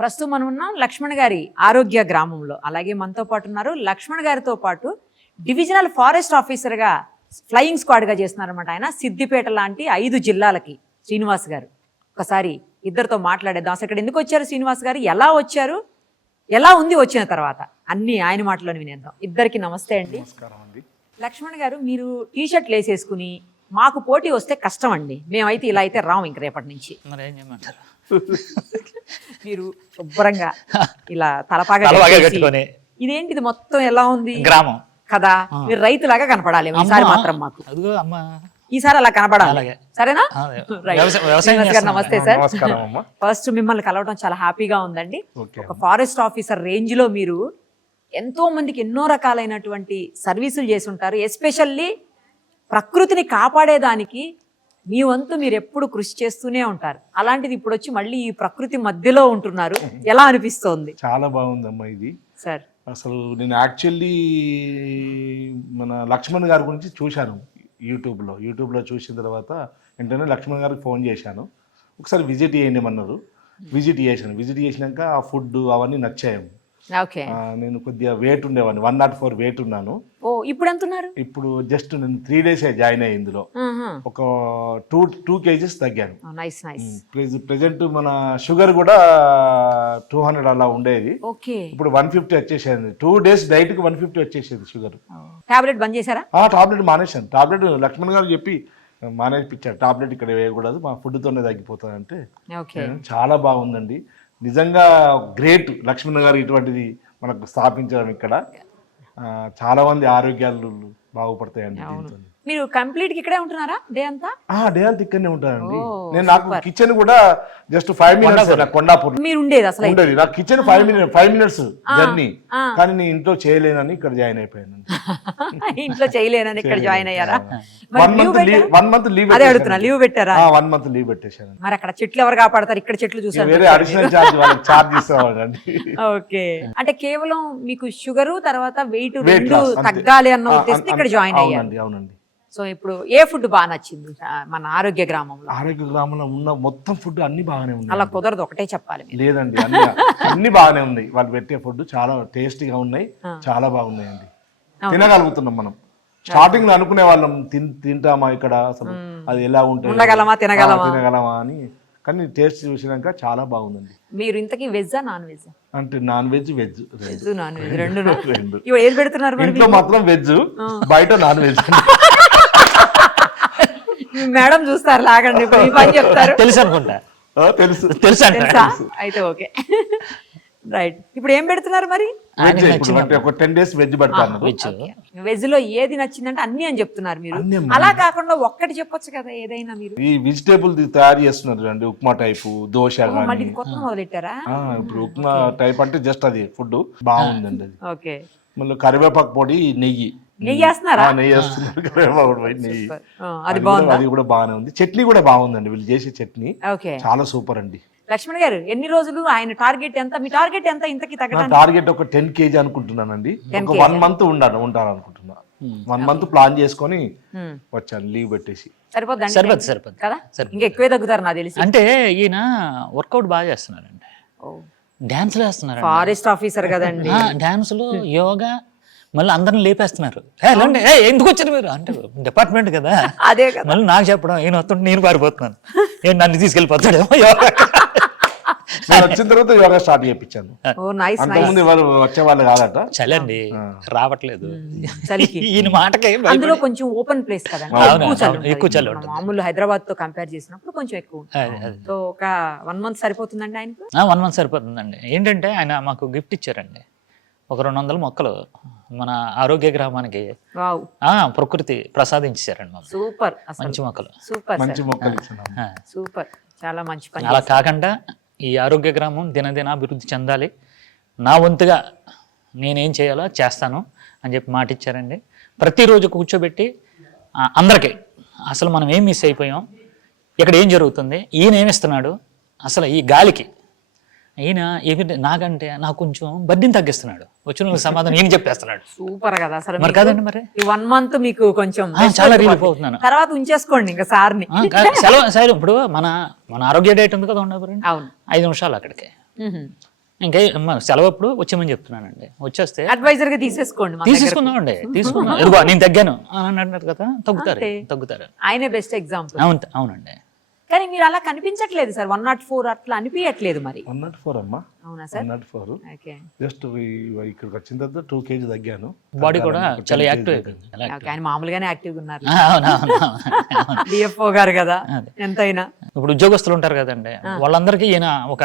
ప్రస్తుతం మనం ఉన్నాం లక్ష్మణ్ గారి ఆరోగ్య గ్రామంలో. అలాగే మనతో పాటు ఉన్నారు లక్ష్మణ్ గారితో పాటు డివిజనల్ ఫారెస్ట్ ఆఫీసర్గా ఫ్లయింగ్ స్క్వాడ్గా చేస్తున్నారన్నమాట. ఆయన సిద్దిపేట లాంటి 5 జిల్లాలకి శ్రీనివాస్ గారు. ఒకసారి ఇద్దరితో మాట్లాడేద్దాం. అసలు ఇక్కడ ఎందుకు వచ్చారు శ్రీనివాస్ గారు, ఎలా వచ్చారు, ఎలా ఉంది వచ్చిన తర్వాత అన్ని ఆయన మాటలోనే వినేద్దాం. ఇద్దరికి నమస్తే అండి. లక్ష్మణ్ గారు, మీరు టీషర్ట్లు వేసేసుకుని మాకు పోటీ వస్తే కష్టం అండి, మేమైతే ఇలా అయితే రాము ఇంక రేపటి నుంచి. మీరు శుభ్రంగా ఇలా తలపాగా కట్టుకొని ఇదేంటిది మొత్తం ఎలా ఉంది గ్రామం కదా, మీరు రైతులాగా కనపడాలి ఈసారి మాత్రం మాకు. ఈసారి అలా కనపడాలి, సరేనా? నమస్తే సార్. ఫస్ట్ మిమ్మల్ని కలవడం చాలా హ్యాపీగా ఉందండి. ఒక ఫారెస్ట్ ఆఫీసర్ రేంజ్ లో మీరు ఎంతో మందికి ఎన్నో రకాలైనటువంటి సర్వీసులు చేసి ఉంటారు. ఎస్పెషల్లీ ప్రకృతిని కాపాడేదానికి మీ వంతు మీరు ఎప్పుడు కృషి చేస్తూనే ఉంటారు. అలాంటిది ఇప్పుడు వచ్చి మళ్ళీ ఈ ప్రకృతి మధ్యలో ఉంటున్నారు, ఎలా అనిపిస్తోంది? చాలా బాగుందమ్మా ఇది సార్. అసలు నేను యాక్చువల్లీ మన లక్ష్మణ్ గారి గురించి చూశాను యూట్యూబ్లో చూసిన తర్వాత వెంటనే లక్ష్మణ్ గారికి ఫోన్ చేశాను. ఒకసారి విజిట్ చేయమన్నారు. విజిట్ చేసినాక ఆ ఫుడ్ అవన్నీ నచ్చాయి. నేను కొద్దిగా వెయిట్ ఉండేవాడిని, 104 వెయిట్ ఉన్నాను. ఇప్పుడు ఎంత ఉన్నారు? ఇప్పుడు జస్ట్ నేను 3 days జాయిన్ అయ్యి ఇందులో ఒక 2 kgs తగ్గాను. ప్రెసెంట్ మన షుగర్ కూడా 200 అలా ఉండేది, ఇప్పుడు 150 వచ్చేసేది. 2 days డైట్ కి 150 వచ్చేసేది షుగర్. టాబ్లెట్ బంద్ చేశారా? టాబ్లెట్ మానేశాను. టాబ్లెట్ లక్ష్మణ్ గారు చెప్పి మానేపించారు. టాబ్లెట్ ఇక్కడ వేయకూడదు, మా ఫుడ్ తోనే తగ్గిపోతుంది అంటే. చాలా బాగుందండి, నిజంగా గ్రేట్ లక్ష్మణ్ గారు ఇటువంటిది మనకు స్థాపించడం. ఇక్కడ చాలా మంది ఆరోగ్యాలు బాగుపడతాయండి దీంతో. మీరు కంప్లీట్ ఇక్కడే ఉంటున్నారా డే అంతా? డే అంతా ఇక్కడనే ఉంటానండి నేను. నాకు కిచెన్ కూడా జస్ట్ 5 minutes కొండాపూర్ మీరు ఉండేది. అసలు ఉండేది నాకు కిచెన్ 5 minutes జర్నీ, కానీ నేను ఇంట్లో చేయలేనని ఇక్కడ జాయిన్ అయిపోయాను. ఇంట్లో చేయలేనని ఇక్కడ జాయిన్ అయ్యారా? 1 month లీవ్. అదే అడుగుతున్నా, లీవ్ పెట్టారా? 1 month లీవ్ పెట్టేశాను. మరి అక్కడ చెట్లు ఎవరు కాపాడతారు? ఇక్కడ చెట్లు చూసారు, వేరే అడిషనల్ చార్జ్ ఇస్తామండి. ఓకే, అంటే కేవలం మీకు షుగరు తర్వాత వెయిట్ రెండు తగ్గాలి అన్న ఉద్దేశంతో ఇక్కడ జాయిన్ అయ్యారు. అవునండి. సో ఇప్పుడు ఏ ఫుడ్ బాగా నచ్చింది మన ఆరోగ్య గ్రామంలో? ఆరోగ్య గ్రామంలో ఉన్న మొత్తం ఫుడ్ అన్ని బాగానే ఉన్నాయి. అలా కుదరదు, ఒకటే చెప్పాలి. లేదండి, అన్ని బాగానే ఉన్నాయి. వాళ్ళు పెట్టే ఫుడ్ చాలా టేస్టీగా ఉన్నాయి, చాలా బాగున్నాయండి. తినగలుగుతున్నాం మనం. స్టార్టింగ్ లో అనుకునే వాళ్ళం తింటామా ఇక్కడ, అసలు అది ఎలా ఉంటుంది, తినగలమా అని. కానీ టేస్ట్ చూసినాక చాలా బాగుందండి. మీరు ఇంతకీ వెజ్జా నాన్ వెజ్? అంటే non veg, veg non veg రెండు. ఏది పెడుతున్నారు? ఇంట్లో మాత్రం వెజ్, బయట నాన్ వెజ్. మేడం చూస్తారు, లాగండి పని చెప్తారు. తెలుసు అనుకుంటా. తెలుసు అయితే ఓకే, రైట్. ఇప్పుడు ఏం పెడుతున్నారు మరి? ఒక 10 days వెజ్ పెడతాను. వెజ్ లో ఏది నచ్చిందంటే అన్ని అని చెప్తున్నారు మీరు. అలా కాకుండా ఒక్కటి చెప్పొచ్చు కదా ఏదైనా. మీరు ఈ వెజిటేబుల్ తయారు చేస్తున్నారు అండి, ఉప్మా టైపు, దోశ. కొత్త మొదలెట్టారా? ఇప్పుడు ఉప్మా టైప్ అంటే జస్ట్ అది ఫుడ్ బాగుందండి అది. ఓకే, మళ్ళీ కరివేపాకు పొడి, నెయ్యి వేస్తున్నారా? నెయ్యి వేస్తున్నారు, కరివేపాకు పొడి, నెయ్యి. అది కూడా బాగానే ఉంది. చట్నీ కూడా బాగుందండి, వీళ్ళు చేసే చట్నీ చాలా సూపర్ అండి. లక్ష్మణ్ గారు, ఎన్ని రోజులు ఆయన టార్గెట్ ఎంత? మీ టార్గెట్ ఎంత ఇంతకి తగ్గడానికి? టార్గెట్ ఒక 10 kg అనుకుంటున్నానండి. ఒక 1 month ఉంటాను అనుకుంటున్నా. 1 month ప్లాన్ చేసుకొని వచ్చాను, లీవ్ పెట్టేసి. సరిపోద్ది కదా, ఇంకా ఎక్కువే తగ్గుతారు నాకు తెలిసి. అంటే ఈయన వర్కౌట్ బాగా చేస్తున్నారండి, డాన్స్లు వేస్తున్నారు. ఫారెస్ట్ ఆఫీసర్ కదండి, డాన్సులు, యోగా, మళ్ళీ అందరిని లేపేస్తున్నారు. ఎందుకు వచ్చారు మీరు అంటే డిపార్ట్మెంట్ కదా, అదే కదా. మళ్ళీ నాకు చెప్పడం, ఈయన వస్తుంటే నేను పారిపోతున్నాను, నన్ను తీసుకెళ్ళిపోతాడేమో. యోగా వచ్చిన తర్వాత యోగా స్టార్ట్ చేయించాను. అంతకుముందు ఎవరు వచ్చేవాళ్ళు కాదట. చలండి రావట్లేదు ఈయన మాటకి. అందులో కొంచెం ఓపెన్ ప్లేస్ కదండి, ఎక్కువ చలి. మామూలు హైదరాబాద్ తో కంపేర్ చేసినప్పుడు కొంచెం ఎక్కువ. సో ఒక 1 month సరిపోతుందండి ఆయనకు? 1 month సరిపోతుందండి. ఏంటంటే ఆయన మాకు గిఫ్ట్ ఇచ్చారండి, ఒక 200 మొక్కలు మన ఆరోగ్య గ్రామానికి ప్రకృతి ప్రసాదించారండి. సూపర్, మంచి మొక్కలు. సూపర్, మంచి మొక్కలు, సూపర్, చాలా మంచి పని. అలా కాకుండా ఈ ఆరోగ్య గ్రామం దినదిన అభివృద్ధి చెందాలి, నా వంతుగా నేనేం చేయాలో చేస్తాను అని చెప్పి మాట ఇచ్చారండి. ప్రతిరోజు కూర్చోబెట్టి అందరికీ అసలు మనం ఏం మిస్ అయిపోయాం, ఇక్కడ ఏం జరుగుతుంది, ఈయన ఏమిస్తున్నాడు, అసలు ఈ గాలికి ఈయన నాకంటే నాకు కొంచెం బడ్డీని తగ్గిస్తున్నాడు, వచ్చిన సమాధానం ఈయన చెప్పేస్తున్నాడు. సూపర్ కదా అసలు. మరి కాదండి, మరి 1 month మీకు కొంచెం చాలా రిలీఫ్ అవుతున్నాను. తర్వాత ఉంచేసుకోండి ఇంకా సార్ని. సెలవు ఇప్పుడు మన ఆరోగ్య డైట్ ఉంది కదా, ఉండదు 5 నిమిషాలు అక్కడికి ఇంకా సెలవు అప్పుడు వచ్చేమని చెప్తున్నానండి. వచ్చేస్తే అడ్వైజర్ గా తీసేసుకోండి మన దగ్గర. తీసుకుందామండి, తీసుకుందాం. ఎదుగు నేను తగ్గాను అని అంటున్నారు కదా, తగ్గుతారు. ఆయనే బెస్ట్ ఎగ్జాంపుల్. అవునండి. కానీ మీరు అలా కనిపించట్లేదు సార్, 104 అట్లా అనిపించట్లేదు మరి. 104 అమ్మా, అవునా సార్? 104. ఓకే. జస్ట్ ఇక్కడికి వచ్చిన తర్వాత 2 kg తగ్గాను. బాడీ కూడా చాలా యాక్టివ్ అయిపోయింది. ఆయన మామూలుగానే యాక్టివ్గా ఉన్నారు. అవును. డిఎఫ్ఓ గారు కదా ఎంతైనా. ఇప్పుడు ఉద్యోగస్తులు ఉంటారు కదండి, వాళ్ళందరికీ ఈయన ఒక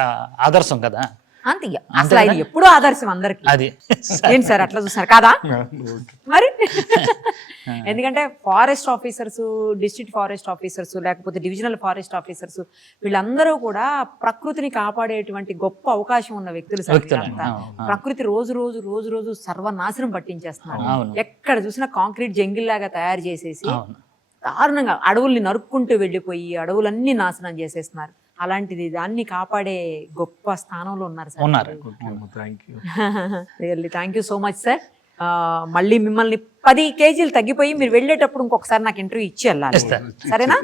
ఆదర్శం కదా. అంతే, అసలు ఆయన ఎప్పుడూ ఆదర్శం అందరికి. అది ఏంటి సార్ అట్లా చూస్తున్నారు కాదా మరి? ఎందుకంటే forest officers, district forest officers, లేకపోతే డివిజనల్ ఫారెస్ట్ ఆఫీసర్స్, వీళ్ళందరూ కూడా ప్రకృతిని కాపాడేటువంటి గొప్ప అవకాశం ఉన్న వ్యక్తులు సార్ వీళ్ళంతా. ప్రకృతి రోజు రోజు రోజు రోజు సర్వనాశనం పట్టించేస్తున్నారు. ఎక్కడ చూసినా కాంక్రీట్ జంగిల్ లాగా తయారు చేసేసి దారుణంగా అడవుల్ని నరుక్కుంటూ వెళ్ళిపోయి అడవులన్నీ నాశనం చేసేస్తున్నారు. అలాంటిది దాన్ని కాపాడే గొప్ప స్థానంలో ఉన్నారు sir. Really thank you so much sir. మళ్ళీ మిమ్మల్ని 10 kg తగ్గిపోయి మీరు వెళ్ళేటప్పుడు ఇంకొకసారి నాకు ఇంటర్వ్యూ ఇచ్చి వెళ్ళాలి, సరేనా?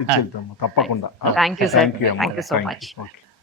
తప్పకుండా. Thank you sir, thank you so much.